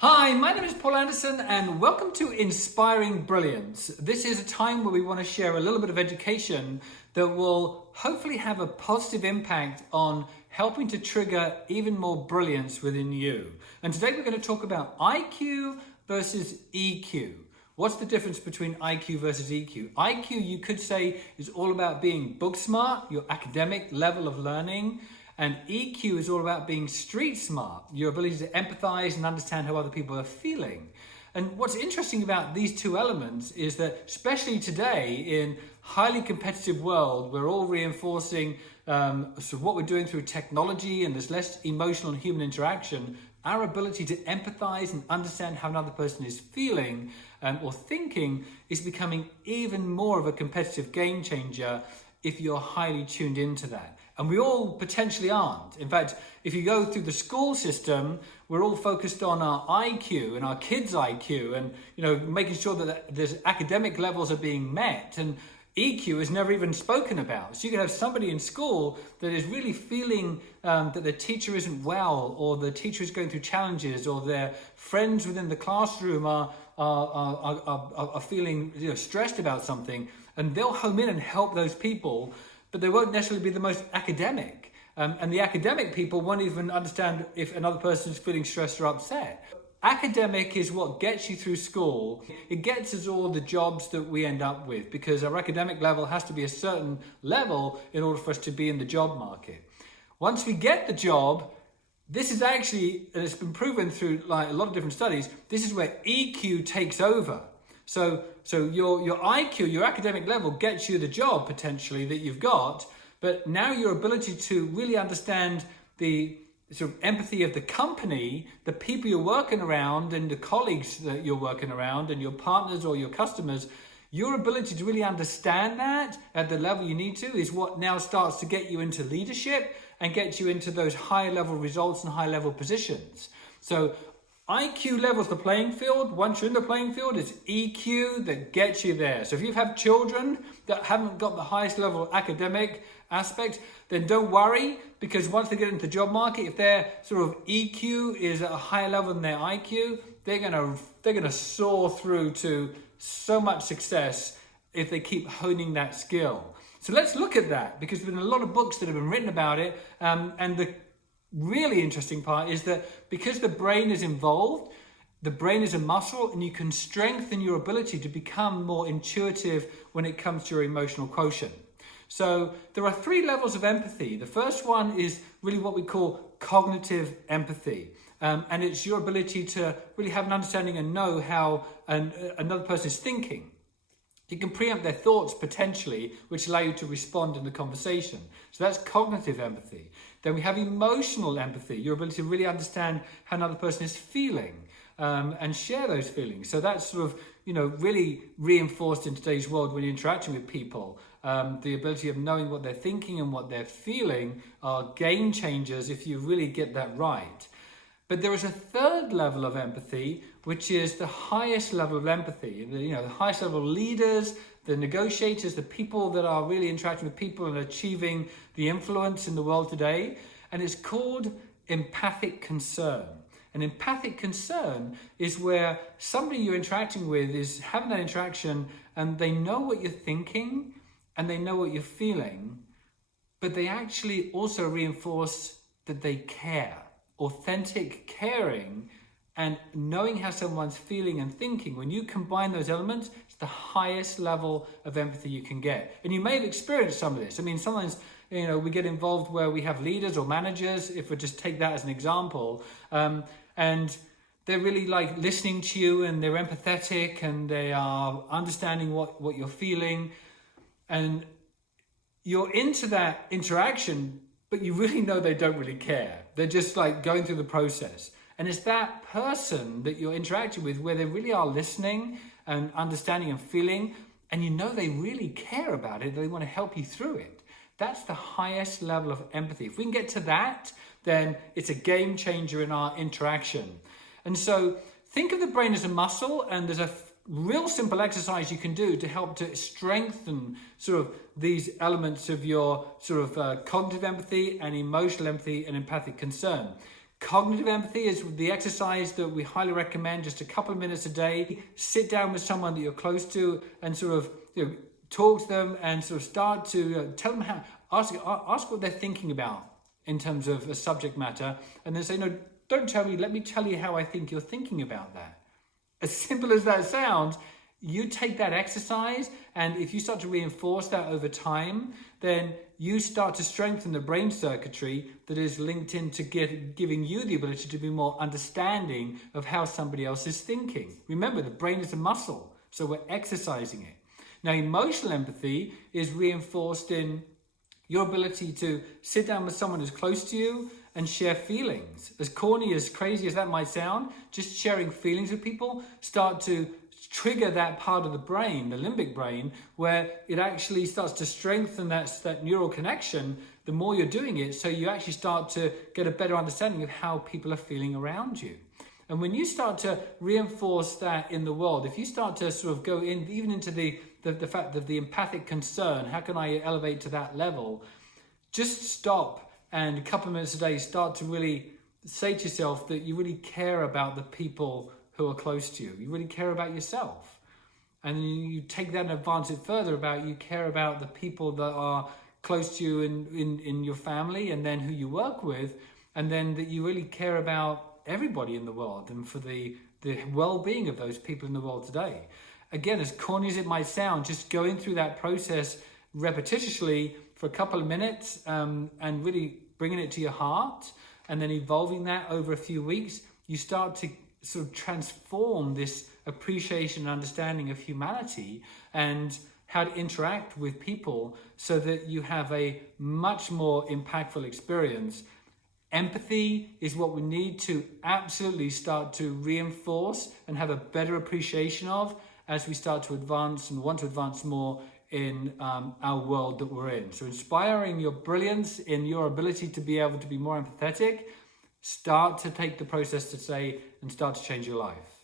Hi, my name is Paul Anderson and welcome to Inspiring Brilliance. This is a time where we want to share a little bit of education that will hopefully have a positive impact on helping to trigger even more brilliance within you. And today we're going to talk about IQ versus EQ. What's the difference between IQ versus EQ? IQ, you could say, is all about being book smart, your academic level of learning. And EQ is all about being street smart, your ability to empathize and understand how other people are feeling. And what's interesting about these two elements is that, especially today in highly competitive world, we're all reinforcing sort of what we're doing through technology, and there's less emotional and human interaction. Our ability to empathize and understand how another person is feeling or thinking is becoming even more of a competitive game changer if you're highly tuned into that. And we all potentially aren't. In fact, if you go through the school system, we're all focused on our IQ and our kids' IQ and, making sure that there's academic levels are being met. And EQ is never even spoken about. So you can have somebody in school that is really feeling that the teacher isn't well, or the teacher is going through challenges, or their friends within the classroom are feeling stressed about something, and they'll home in and help those people, but they won't necessarily be the most academic. And the academic people won't even understand if another person is feeling stressed or upset. Academic is what gets you through school. It gets us all the jobs that we end up with, because our academic level has to be a certain level in order for us to be in the job market. Once we get the job, this is actually, and it's been proven through a lot of different studies, this is where EQ takes over. So your IQ, your academic level, gets you the job potentially that you've got, but now your ability to really understand the sort of empathy of the company, the people you're working around and the colleagues that you're working around and your partners or your customers, your ability to really understand that at the level you need to is what now starts to get you into leadership and get you into those high level results and high level positions. So IQ levels the playing field. Once you're in the playing field, it's EQ that gets you there. So if you have children that haven't got the highest level academic aspect, then don't worry, because once they get into the job market, if their sort of EQ is at a higher level than their IQ, they're gonna soar through to so much success if they keep honing that skill. So let's look at that, because there's been a lot of books that have been written about it, and the really interesting part is that because the brain is involved, the brain is a muscle, and you can strengthen your ability to become more intuitive when it comes to your emotional quotient. So there are 3 levels of empathy. The first one is really what we call cognitive empathy. And it's your ability to really have an understanding and know how another person is thinking. You can preempt their thoughts potentially, which allow you to respond in the conversation. So that's cognitive empathy. Then we have emotional empathy, your ability to really understand how another person is feeling and share those feelings. So that's sort of, really reinforced in today's world when you're interacting with people. The ability of knowing what they're thinking and what they're feeling are game changers if you really get that right. But there is a third level of empathy, which is the highest level of empathy. The highest level leaders, the negotiators, the people that are really interacting with people and achieving the influence in the world today. And it's called empathic concern. And empathic concern is where somebody you're interacting with is having that interaction, and they know what you're thinking and they know what you're feeling, but they actually also reinforce that they care. Authentic caring and knowing how someone's feeling and thinking, when you combine those elements, it's the highest level of empathy you can get. And you may have experienced some of this. I mean, sometimes, we get involved where we have leaders or managers, if we just take that as an example, and they're really listening to you, and they're empathetic, and they are understanding what you're feeling, and you're into that interaction, but you really know they don't really care. They're just going through the process. And it's that person that you're interacting with where they really are listening and understanding and feeling, and they really care about it, they want to help you through it. That's the highest level of empathy. If we can get to that, then it's a game changer in our interaction. And so think of the brain as a muscle, and there's a real simple exercise you can do to help to strengthen sort of these elements of your sort of cognitive empathy and emotional empathy and empathic concern. Cognitive empathy is the exercise that we highly recommend, just a couple of minutes a day. Sit down with someone that you're close to and sort of talk to them and sort of start to tell them ask what they're thinking about in terms of a subject matter, and then say, no, don't tell me, let me tell you how I think you're thinking about that. As simple as that sounds, you take that exercise, and if you start to reinforce that over time, then you start to strengthen the brain circuitry that is linked into giving you the ability to be more understanding of how somebody else is thinking. Remember, the brain is a muscle, so we're exercising it. Now, emotional empathy is reinforced in your ability to sit down with someone who's close to you and share feelings. As corny, as crazy as that might sound, just sharing feelings with people start to trigger that part of the brain, the limbic brain, where it actually starts to strengthen that neural connection the more you're doing it, so you actually start to get a better understanding of how people are feeling around you. And when you start to reinforce that in the world, if you start to sort of go in even into the fact of the empathic concern, how can I elevate to that level? Just stop and a couple of minutes a day start to really say to yourself that you really care about the people who are close to you. You really care about yourself. And you take that and advance it further about you care about the people that are close to you in your family, and then who you work with, and then that you really care about everybody in the world and for the well-being of those people in the world today. Again, as corny as it might sound, just going through that process repetitiously for a couple of minutes and really bringing it to your heart, and then evolving that over a few weeks, you start to sort of transform this appreciation and understanding of humanity and how to interact with people so that you have a much more impactful experience. Empathy is what we need to absolutely start to reinforce and have a better appreciation of as we start to advance and want to advance more in our world that we're in. So inspiring your brilliance in your ability to be able to be more empathetic, start to take the process to say and start to change your life.